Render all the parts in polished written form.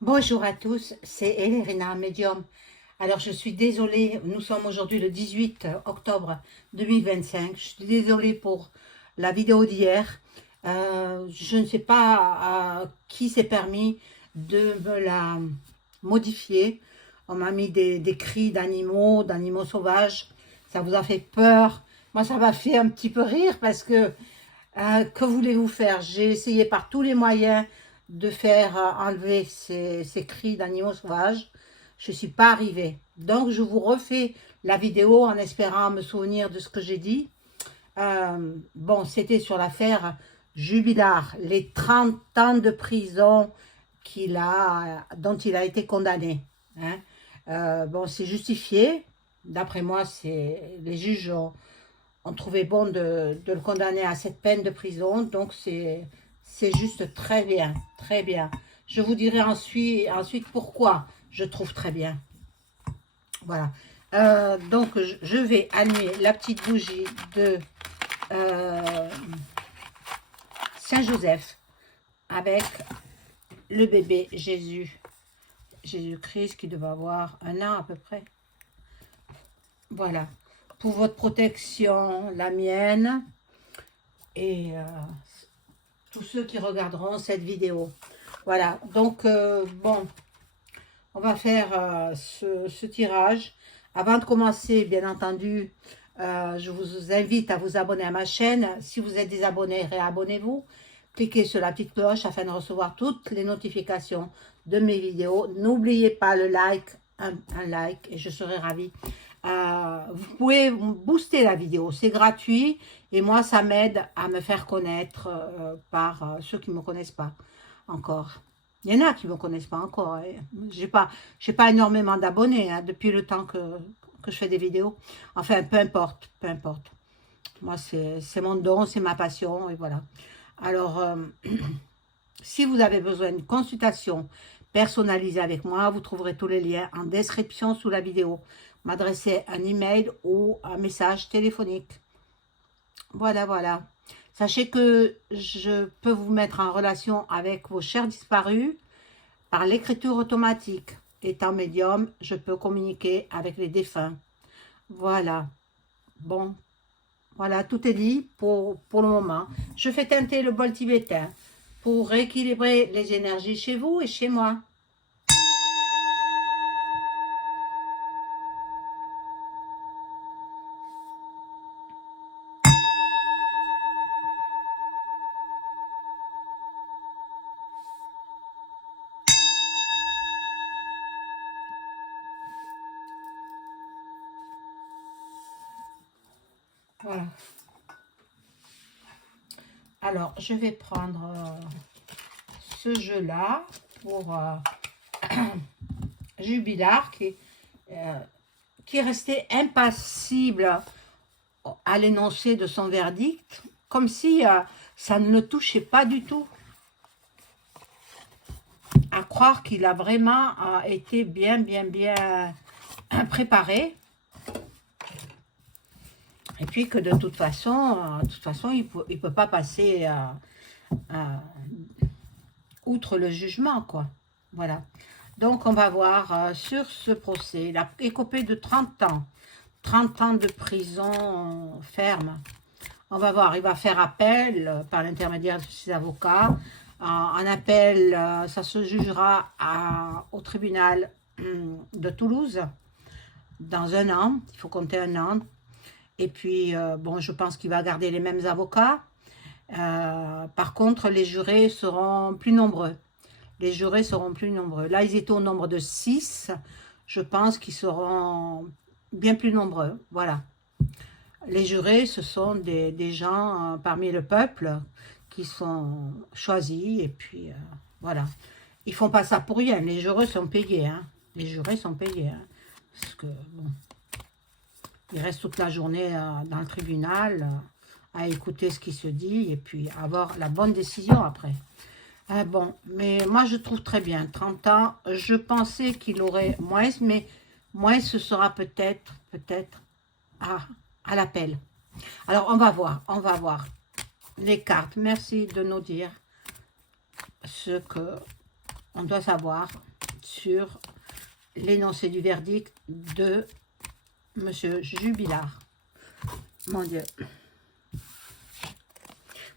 Bonjour à tous, c'est Elérina, médium. Alors je suis désolée, nous sommes aujourd'hui le 18 octobre 2025. Je suis désolée pour la vidéo d'hier. Je ne sais pas qui s'est permis de me la modifier. On m'a mis des cris d'animaux sauvages. Ça vous a fait peur. Moi, ça m'a fait un petit peu rire parce que voulez-vous faire? J'ai essayé par tous les moyens de faire enlever ces cris d'animaux sauvages. Je ne suis pas arrivée. Donc, je vous refais la vidéo en espérant me souvenir de ce que j'ai dit. Bon, c'était sur l'affaire Jubilard, les 30 ans de prison dont il a été condamné. Hein. Bon, c'est justifié. D'après moi, les juges ont trouvé bon de le condamner à cette peine de prison. Donc, c'est juste très bien, très bien. Je vous dirai ensuite pourquoi je trouve très bien. Voilà. Donc, je vais allumer la petite bougie de Saint-Joseph avec le bébé Jésus-Christ qui devait avoir 1 an à peu près. Voilà. Pour votre protection, la mienne et tous ceux qui regarderont cette vidéo. Voilà. Donc, bon, on va faire ce tirage. Avant de commencer, bien entendu, je vous invite à vous abonner à ma chaîne. Si vous êtes désabonné, réabonnez-vous. Cliquez sur la petite cloche afin de recevoir toutes les notifications de mes vidéos. N'oubliez pas le like, un like, et je serai ravie. Vous pouvez booster la vidéo, c'est gratuit. Et moi, ça m'aide à me faire connaître par ceux qui ne me connaissent pas encore. Il y en a qui ne me connaissent pas encore. Hein. Je n'ai pas énormément d'abonnés hein, depuis le temps que je fais des vidéos. Enfin, peu importe, peu importe. Moi, c'est mon don, c'est ma passion, et voilà. Alors, si vous avez besoin d'une consultation personnalisée avec moi, vous trouverez tous les liens en description sous la vidéo. M'adresser un email ou un message téléphonique. Voilà, voilà. Sachez que je peux vous mettre en relation avec vos chers disparus par l'écriture automatique. Étant médium, je peux communiquer avec les défunts. Voilà. Bon, voilà, tout est dit pour le moment. Je fais teinter le bol tibétain pour rééquilibrer les énergies chez vous et chez moi. Voilà. Alors, je vais prendre ce jeu-là pour Jubilard qui est resté impassible à l'énoncé de son verdict, comme si ça ne le touchait pas du tout. À croire qu'il a vraiment été bien préparé. Et puis que de toute façon il ne peut pas passer outre le jugement, quoi. Voilà. Donc, on va voir sur ce procès, la écopée de 30 ans. 30 ans de prison ferme. On va voir, il va faire appel par l'intermédiaire de ses avocats. En appel, ça se jugera au tribunal de Toulouse dans 1 an. Il faut compter 1 an. Et puis, bon, je pense qu'il va garder les mêmes avocats. Par contre, les jurés seront plus nombreux. Les jurés seront plus nombreux. Là, ils étaient au nombre de 6. Je pense qu'ils seront bien plus nombreux. Voilà. Les jurés, ce sont des gens parmi le peuple qui sont choisis. Et puis, voilà. Ils font pas ça pour rien. Les jurés sont payés. Hein. Les jurés sont payés. Hein. Parce que, bon, ils restent toute la journée dans le tribunal à écouter ce qui se dit et puis avoir la bonne décision après. Bon, mais moi je trouve très bien. 30 ans, je pensais qu'il aurait moins, mais moins ce sera peut-être à l'appel. Alors on va voir les cartes. Merci de nous dire ce que on doit savoir. sur l'énoncé du verdict de Monsieur Jubilard. Mon Dieu.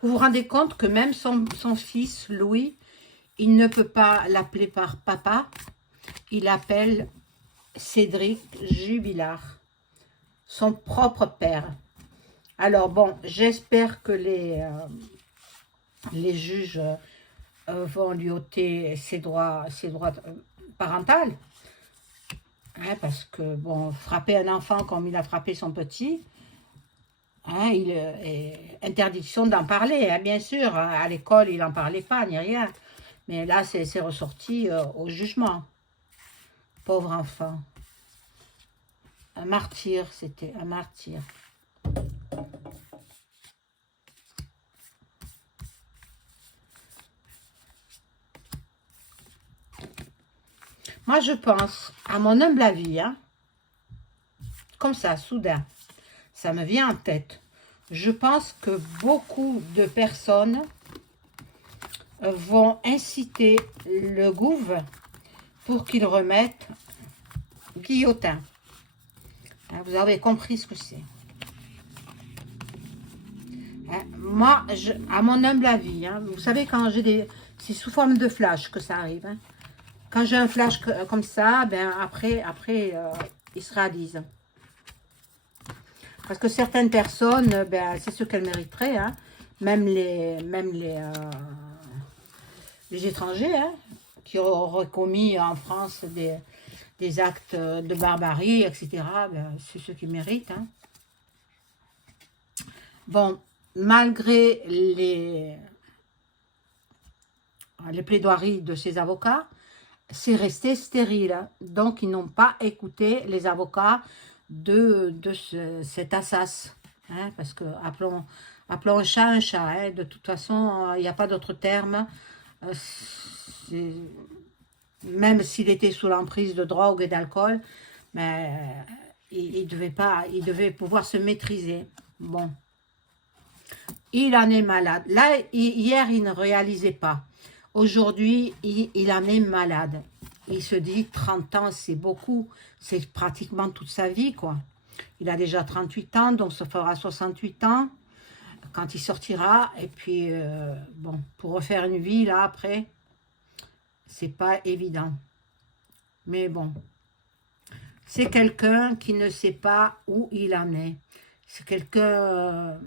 Vous vous rendez compte que même son fils, Louis, il ne peut pas l'appeler par papa. Il l'appelle Cédric Jubilard, son propre père. Alors bon, j'espère que les juges vont lui ôter ses droits parentaux. Hein, parce que, bon, frapper un enfant comme il a frappé son petit, hein, interdiction d'en parler, hein, bien sûr. Hein, à l'école, il n'en parlait pas, ni rien. Mais là, c'est ressorti au jugement. Pauvre enfant. Un martyr, c'était un martyr. Moi, je pense, à mon humble avis, hein, comme ça, soudain, ça me vient en tête. Je pense que beaucoup de personnes vont inciter le gouv pour qu'il remette Guillotin. Hein, vous avez compris ce que c'est. Hein, moi, à mon humble avis, hein, vous savez, quand j'ai des... C'est sous forme de flash que ça arrive. Hein. Quand j'ai un flash comme ça, ben après ils se réalisent. Parce que certaines personnes, ben, c'est ce qu'elles mériteraient, hein. Même les étrangers, hein, qui auraient commis en France des actes de barbarie, etc. Ben, c'est ce qu'ils méritent. Hein. Bon, malgré les plaidoiries de ces avocats, c'est resté stérile. Donc, ils n'ont pas écouté les avocats de cet assas. Hein, parce que, appelons un chat. Hein, de toute façon, il n'y a pas d'autre terme. Même s'il était sous l'emprise de drogue et d'alcool, mais il devait pouvoir se maîtriser. Bon. Il en est malade. Là, hier, il ne réalisait pas. Aujourd'hui, il en est malade. Il se dit 30 ans, c'est beaucoup. C'est pratiquement toute sa vie, quoi. Il a déjà 38 ans, donc ça fera 68 ans quand il sortira. Et puis, bon, pour refaire une vie, là, après, c'est pas évident. Mais bon, c'est quelqu'un qui ne sait pas où il en est. C'est quelqu'un,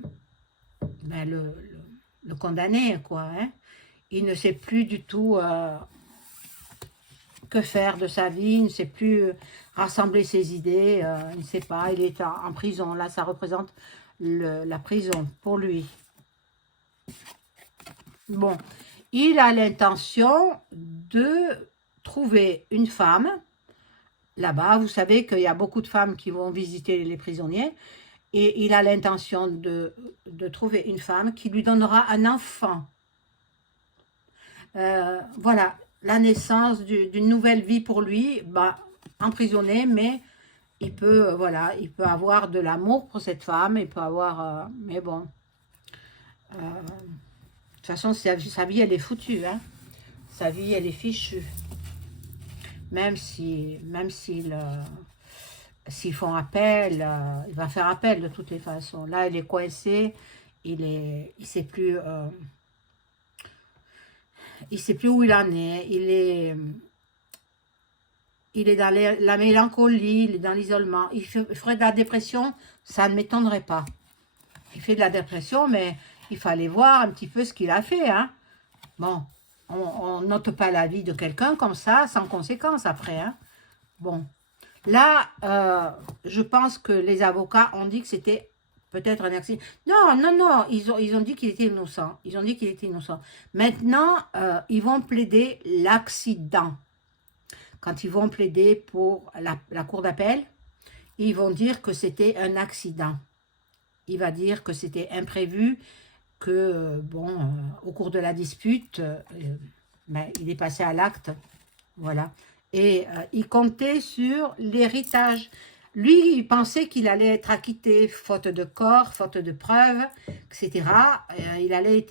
ben, le condamné, quoi, hein. Il ne sait plus du tout que faire de sa vie, il ne sait plus rassembler ses idées, il ne sait pas, il est en prison. Là, ça représente la prison pour lui. Bon, il a l'intention de trouver une femme. Là-bas, vous savez qu'il y a beaucoup de femmes qui vont visiter les prisonniers. Et il a l'intention de trouver une femme qui lui donnera un enfant. Voilà, la naissance d'une nouvelle vie pour lui, bah, emprisonné, mais il peut, voilà, il peut avoir de l'amour pour cette femme, il peut avoir, mais bon, de toute façon, sa vie, elle est foutue, hein. Sa vie, elle est fichue. Même s'ils font appel, il va faire appel de toutes les façons. Là, il est coincé, il sait plus... il ne sait plus où il en est, il est dans la mélancolie, il est dans l'isolement. Il ferait de la dépression, ça ne m'étonnerait pas. Il fait de la dépression, mais il fallait voir un petit peu ce qu'il a fait. Hein. Bon, on note pas la vie de quelqu'un comme ça, sans conséquence après. Hein. Bon, là, je pense que les avocats ont dit que c'était... Peut-être un accident. Non, non, non, ils ont dit qu'il était innocent. Ils ont dit qu'il était innocent. Maintenant, ils vont plaider l'accident. Quand ils vont plaider pour la cour d'appel, ils vont dire que c'était un accident. Il va dire que c'était imprévu, que, bon, au cours de la dispute, ben, il est passé à l'acte. Voilà. Et il comptait sur l'héritage. Lui, il pensait qu'il allait être acquitté, faute de corps, faute de preuves, etc. Il allait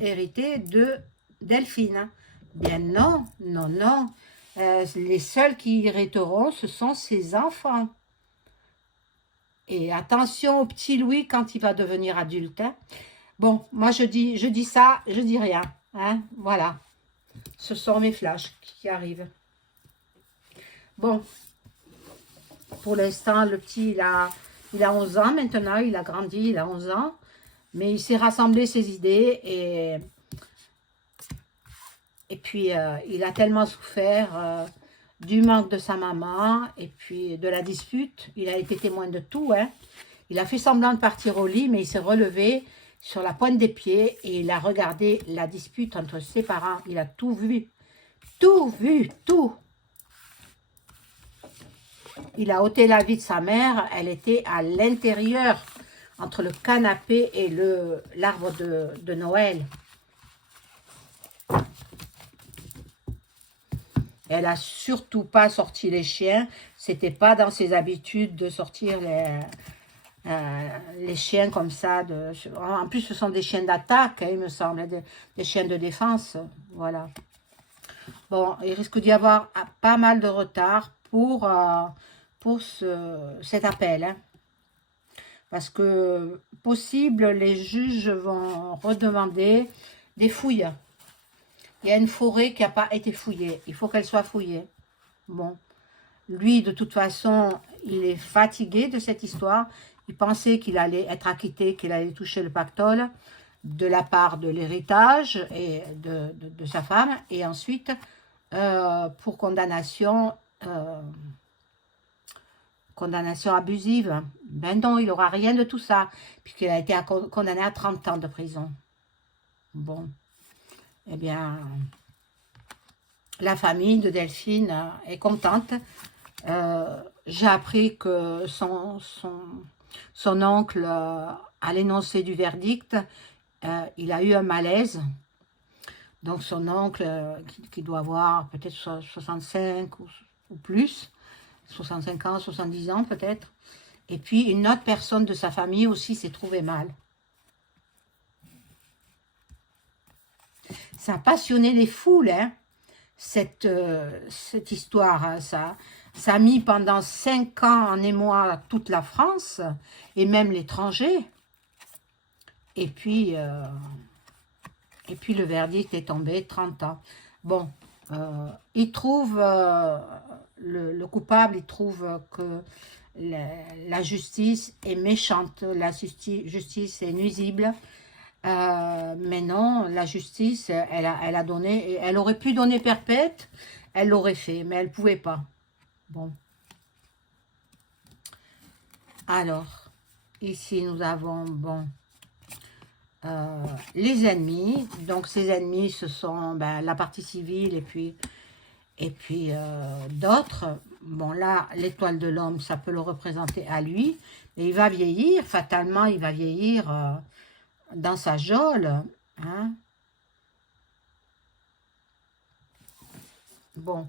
hériter de Delphine. Bien non, non, non. Les seuls qui hériteront, ce sont ses enfants. Et attention au petit Louis quand il va devenir adulte. Hein. Bon, moi je dis ça, je dis rien. Hein, voilà, ce sont mes flashs qui arrivent. Bon, pour l'instant, le petit, il a 11 ans maintenant, il a grandi, il a 11 ans. Mais il s'est rassemblé ses idées et puis il a tellement souffert du manque de sa maman et puis de la dispute. Il a été témoin de tout. Hein. Il a fait semblant de partir au lit, mais il s'est relevé sur la pointe des pieds et il a regardé la dispute entre ses parents. Il a tout vu. Tout vu, tout. Il a ôté la vie de sa mère. Elle était à l'intérieur, entre le canapé et l'arbre de Noël. Elle a surtout pas sorti les chiens. C'était pas dans ses habitudes de sortir les chiens comme ça. En plus, ce sont des chiens d'attaque, hein, il me semble, des chiens de défense. Voilà. Bon, il risque d'y avoir pas mal de retard pour cet appel. Hein. Parce que, possible, les juges vont redemander des fouilles. Il y a une forêt qui n'a pas été fouillée. Il faut qu'elle soit fouillée. Bon. Lui, de toute façon, il est fatigué de cette histoire. Il pensait qu'il allait être acquitté, qu'il allait toucher le pactole de la part de l'héritage et de sa femme. Et ensuite, pour condamnation abusive. Ben non, il n'aura rien de tout ça, puisqu'il a été condamné à 30 ans de prison. Bon. Eh bien, la famille de Delphine est contente. J'ai appris que son oncle, à l'énoncé du verdict, il a eu un malaise. Donc son oncle, qui doit avoir peut-être 65 ou plus, 65 ans, 70 ans peut-être. Et puis une autre personne de sa famille aussi s'est trouvée mal. Ça a passionné les foules, hein, cette histoire. Hein, ça a mis pendant 5 ans en émoi toute la France et même l'étranger. Et puis le verdict est tombé, 30 ans. Bon, il trouve le coupable, il trouve que la justice est méchante, la justice est nuisible. Mais non, la justice, elle a donné, elle aurait pu donner perpète, elle l'aurait fait, mais elle ne pouvait pas. Bon. Alors, ici nous avons, bon, les ennemis. Donc ces ennemis, ce sont la partie civile et puis d'autres. Bon là, l'étoile de l'homme, ça peut le représenter à lui, mais il va vieillir, fatalement il va vieillir dans sa geôle, hein. Bon.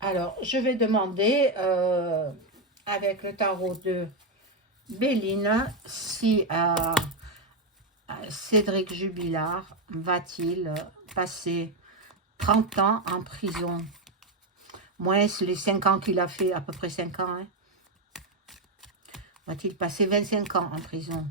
Alors, je vais demander, avec le tarot de Béline, si Cédric Jubilard va-t-il passer 30 ans en prison, moins les 5 ans qu'il a fait, à peu près 5 ans, hein. Va-t-il passer 25 ans en prison?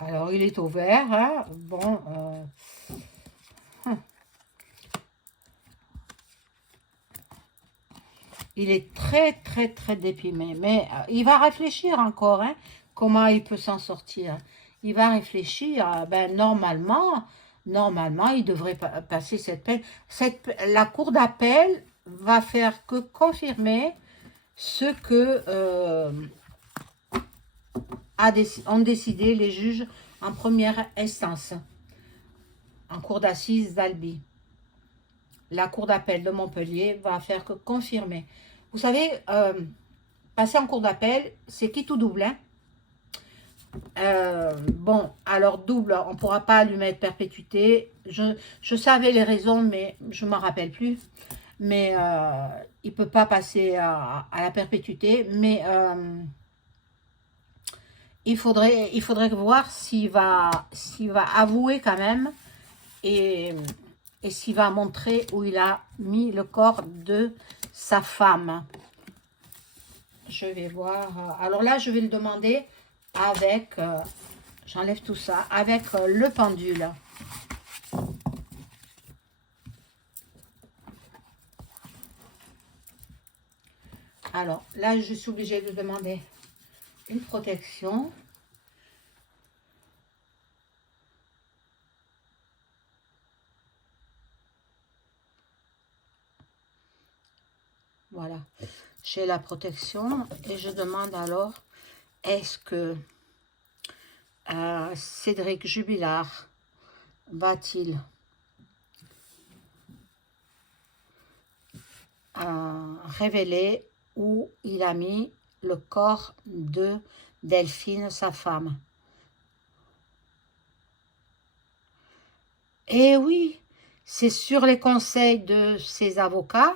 Alors, il est au vert, hein. Bon, il est très, très, très déprimé. Mais il va réfléchir encore, hein, comment il peut s'en sortir. Il va réfléchir, normalement, il devrait passer cette peine. La cour d'appel va faire que confirmer ce que ont décidé les juges en première instance, en cour d'assises d'Albi. La cour d'appel de Montpellier va faire que confirmer. Vous savez, passer en cours d'appel, c'est qui tout double, hein. Bon, alors double, on ne pourra pas lui mettre perpétuité. Je savais les raisons, mais je ne m'en rappelle plus. Mais il ne peut pas passer à la perpétuité. Mais il faudrait voir s'il va avouer quand même et, et s'il va montrer où il a mis le corps de sa femme. Je vais voir. Alors là, je vais le demander avec, j'enlève tout ça, avec le pendule. Alors là, je suis obligée de demander une protection. Voilà, j'ai la protection et je demande alors, est-ce que Cédric Jubilard va-t-il révéler où il a mis le corps de Delphine, sa femme? Eh oui, c'est sur les conseils de ses avocats,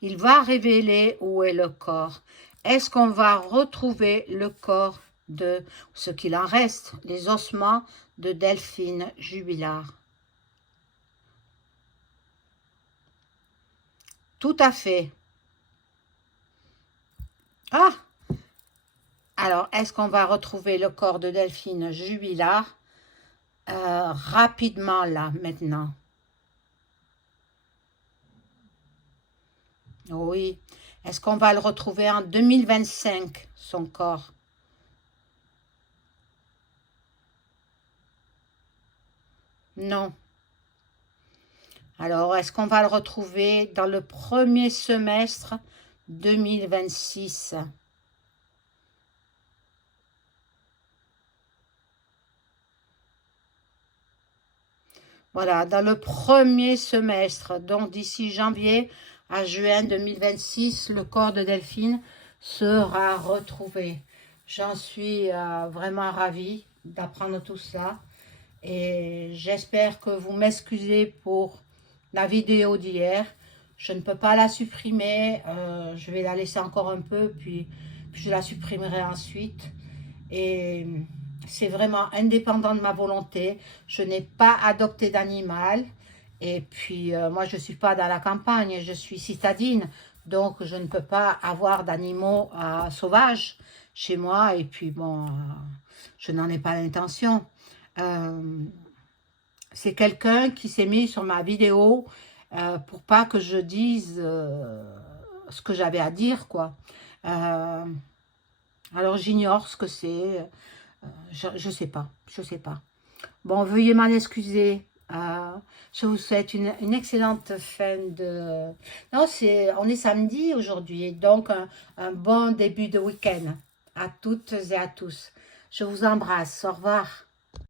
il va révéler où est le corps. Est-ce qu'on va retrouver le corps de ce qu'il en reste, les ossements de Delphine Jubilard? Tout à fait. Ah! Alors, est-ce qu'on va retrouver le corps de Delphine Jubilard rapidement là, maintenant? Oui. Est-ce qu'on va le retrouver en 2025, son corps? Non. Alors, est-ce qu'on va le retrouver dans le premier semestre 2026? Voilà, dans le premier semestre, donc d'ici janvier à juin 2026, le corps de Delphine sera retrouvé. J'en suis vraiment ravie d'apprendre tout ça et j'espère que vous m'excusez pour la vidéo d'hier. Je ne peux pas la supprimer, je vais la laisser encore un peu, puis je la supprimerai ensuite. Et c'est vraiment indépendant de ma volonté. Je n'ai pas adopté d'animal. Et puis, moi, je ne suis pas dans la campagne, je suis citadine. Donc, je ne peux pas avoir d'animaux sauvages chez moi. Et puis, bon, je n'en ai pas l'intention. C'est quelqu'un qui s'est mis sur ma vidéo pour pas que je dise ce que j'avais à dire, quoi. Alors, j'ignore ce que c'est. Je sais pas, je sais pas. Bon, veuillez m'en excuser. Je vous souhaite une excellente fin de... Non, on est samedi aujourd'hui, donc un bon début de week-end à toutes et à tous. Je vous embrasse. Au revoir.